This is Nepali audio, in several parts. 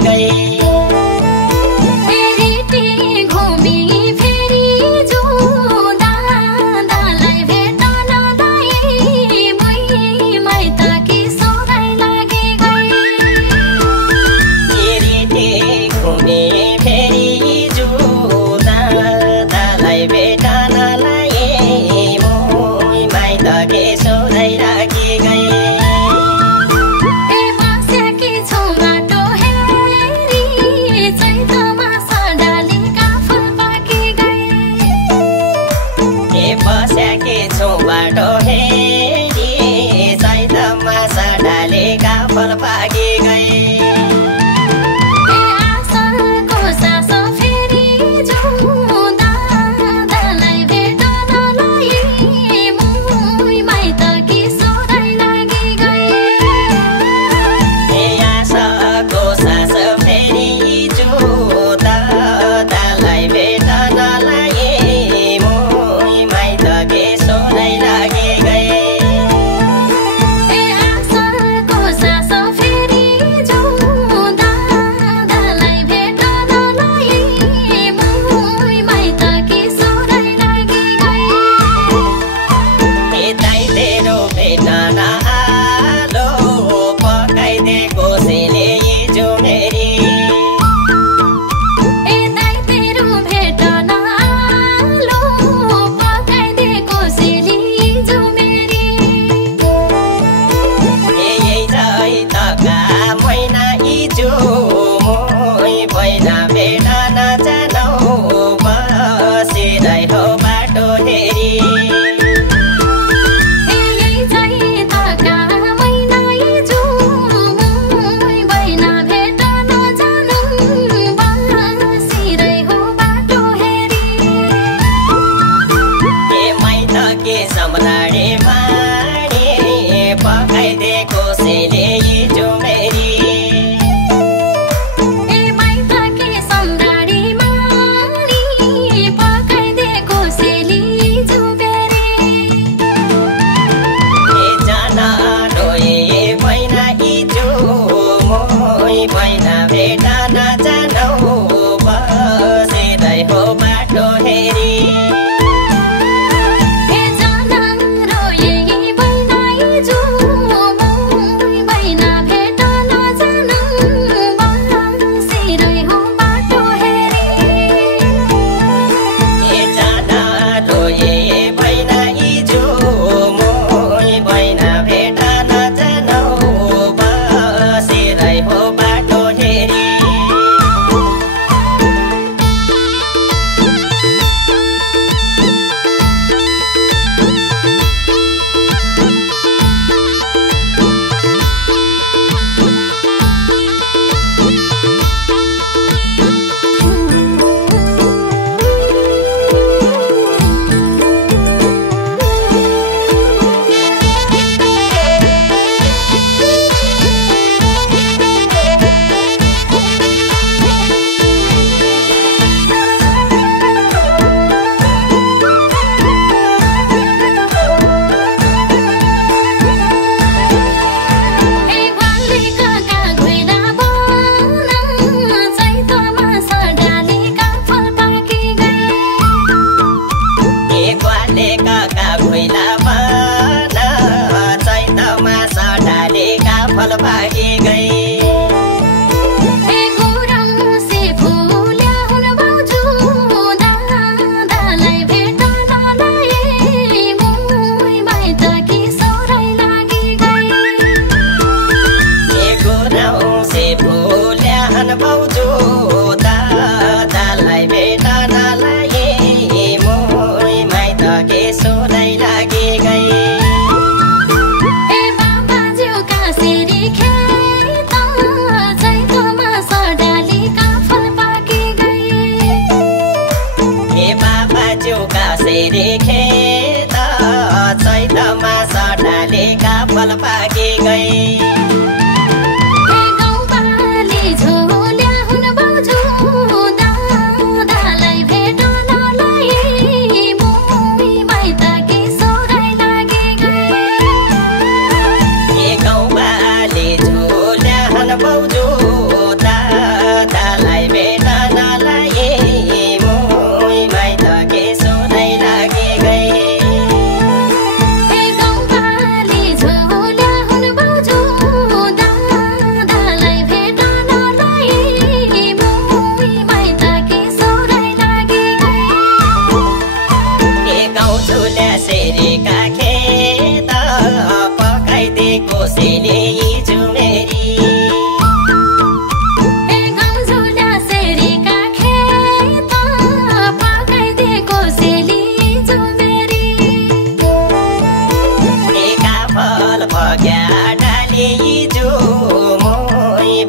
गई बाटो हेरी चैतमा सडालेका फल पाकी गए आशाको सास फेरि जाउँदा दादालाई भेट्नलाई मुई माइतकी सोधाइ लागि गए आशाको सास फेरि जाउँदा दादालाई भेट्नलाई मुई माइतकी सोधाइ लागि गए आशाको सास फेरि जाउँदा दादालाई भेट्नलाई मुई माइतकी सोधाइ लागि गए दाइ तेरो भेट्न आलो पकाइदिएको सेले हिजो मेरी दाइ तेरो भेट्न आलो पकाइदिएको सेले हिजो मेरी यही चैतका महिना हिजो मोही पहिला भेट्न जानु बसिँदै हो बाटो हेरी सम्राणी माणी पकाइदिएको सेले हिजो मेरी माइतकी सम्राणी माणी पकाइदिएको सेले हिजो मेरी जान रोए महिना हिजो मोही महिना भेट्न जानु बसिँदै हो बाटो हेरी फल पाकी गई गुराउँसे फुल्या हुन बाउजू दादालाई भेट्नलाई मुई माइतकी सोधाइ लागि गई गुराउँसे फुल्या हुन बाउजू दादालाई भेट्नलाई मुई माइतकी सोधाइ लागि गई खेत चैतमा सडालेका फल पाकी गई गाउँपाली झोल्या हुन बाउजू दादालाई भेट्नलाई मुई माइतकी सोधाइ लागि गई गाउँपाली झोल्या हुन बाउजू कोसेली जुमेरी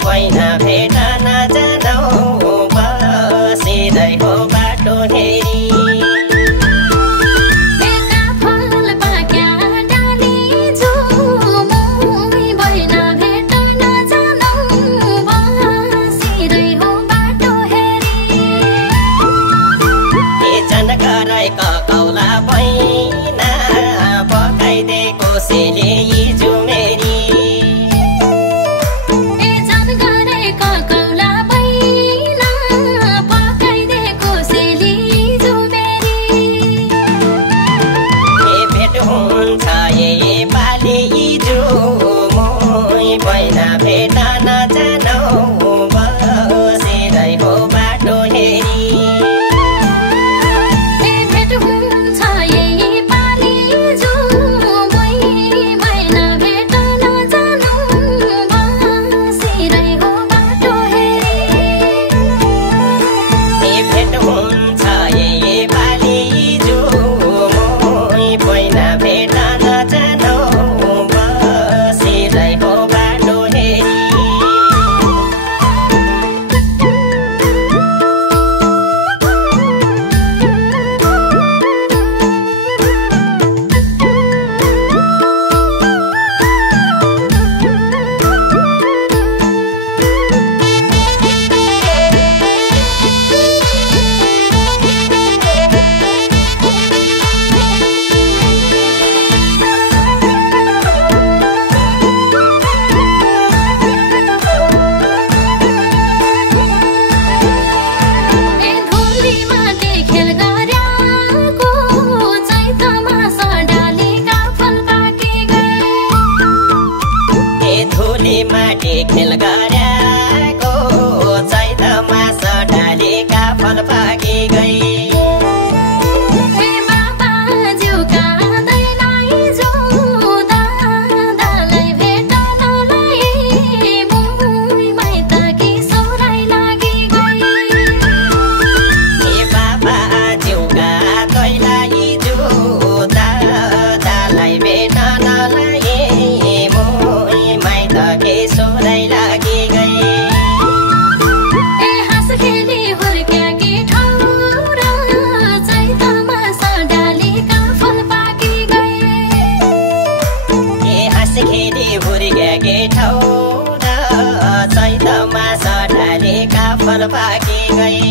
पहिना भेट नजानौ बसिँदै हो बाटो हेरी फल पाक्या डाली झुमुई पहिना भेट नजानौ बसिँदै हो बाटो हेरी चन गराई कौला पहिना पकाइदे कोसेली जुमेरी पहिना भेट नजानौ बसिँदै हो बाटो हेरी भेट हुन्छ यही पाली जुमुई पहिना भेट नजानौ बसिँदै हो बाटो हेरी भेट हुन्छ यही पाली जुमुई पहिना भेट नजानौ बसिँदै हो बाटो हेरी माटी खेल गराको चैतमा सडालीका फल पाकी गई बाबाज्यूका दैलाई जुदा दादालाई भेट नलाई मुई माइतकी सौराई लागि गई बाबाज्यूका दैलाई जुदा दादालाई भेट नलाई सोराई लागि गई हाँस खेली हुर्क्याकी ठाउँ र चैतमा सडालीका फल पाकी गए हाँस खेली हुर्क्याकी ठाउँ र चैतमा सडालीका फल पाकी गए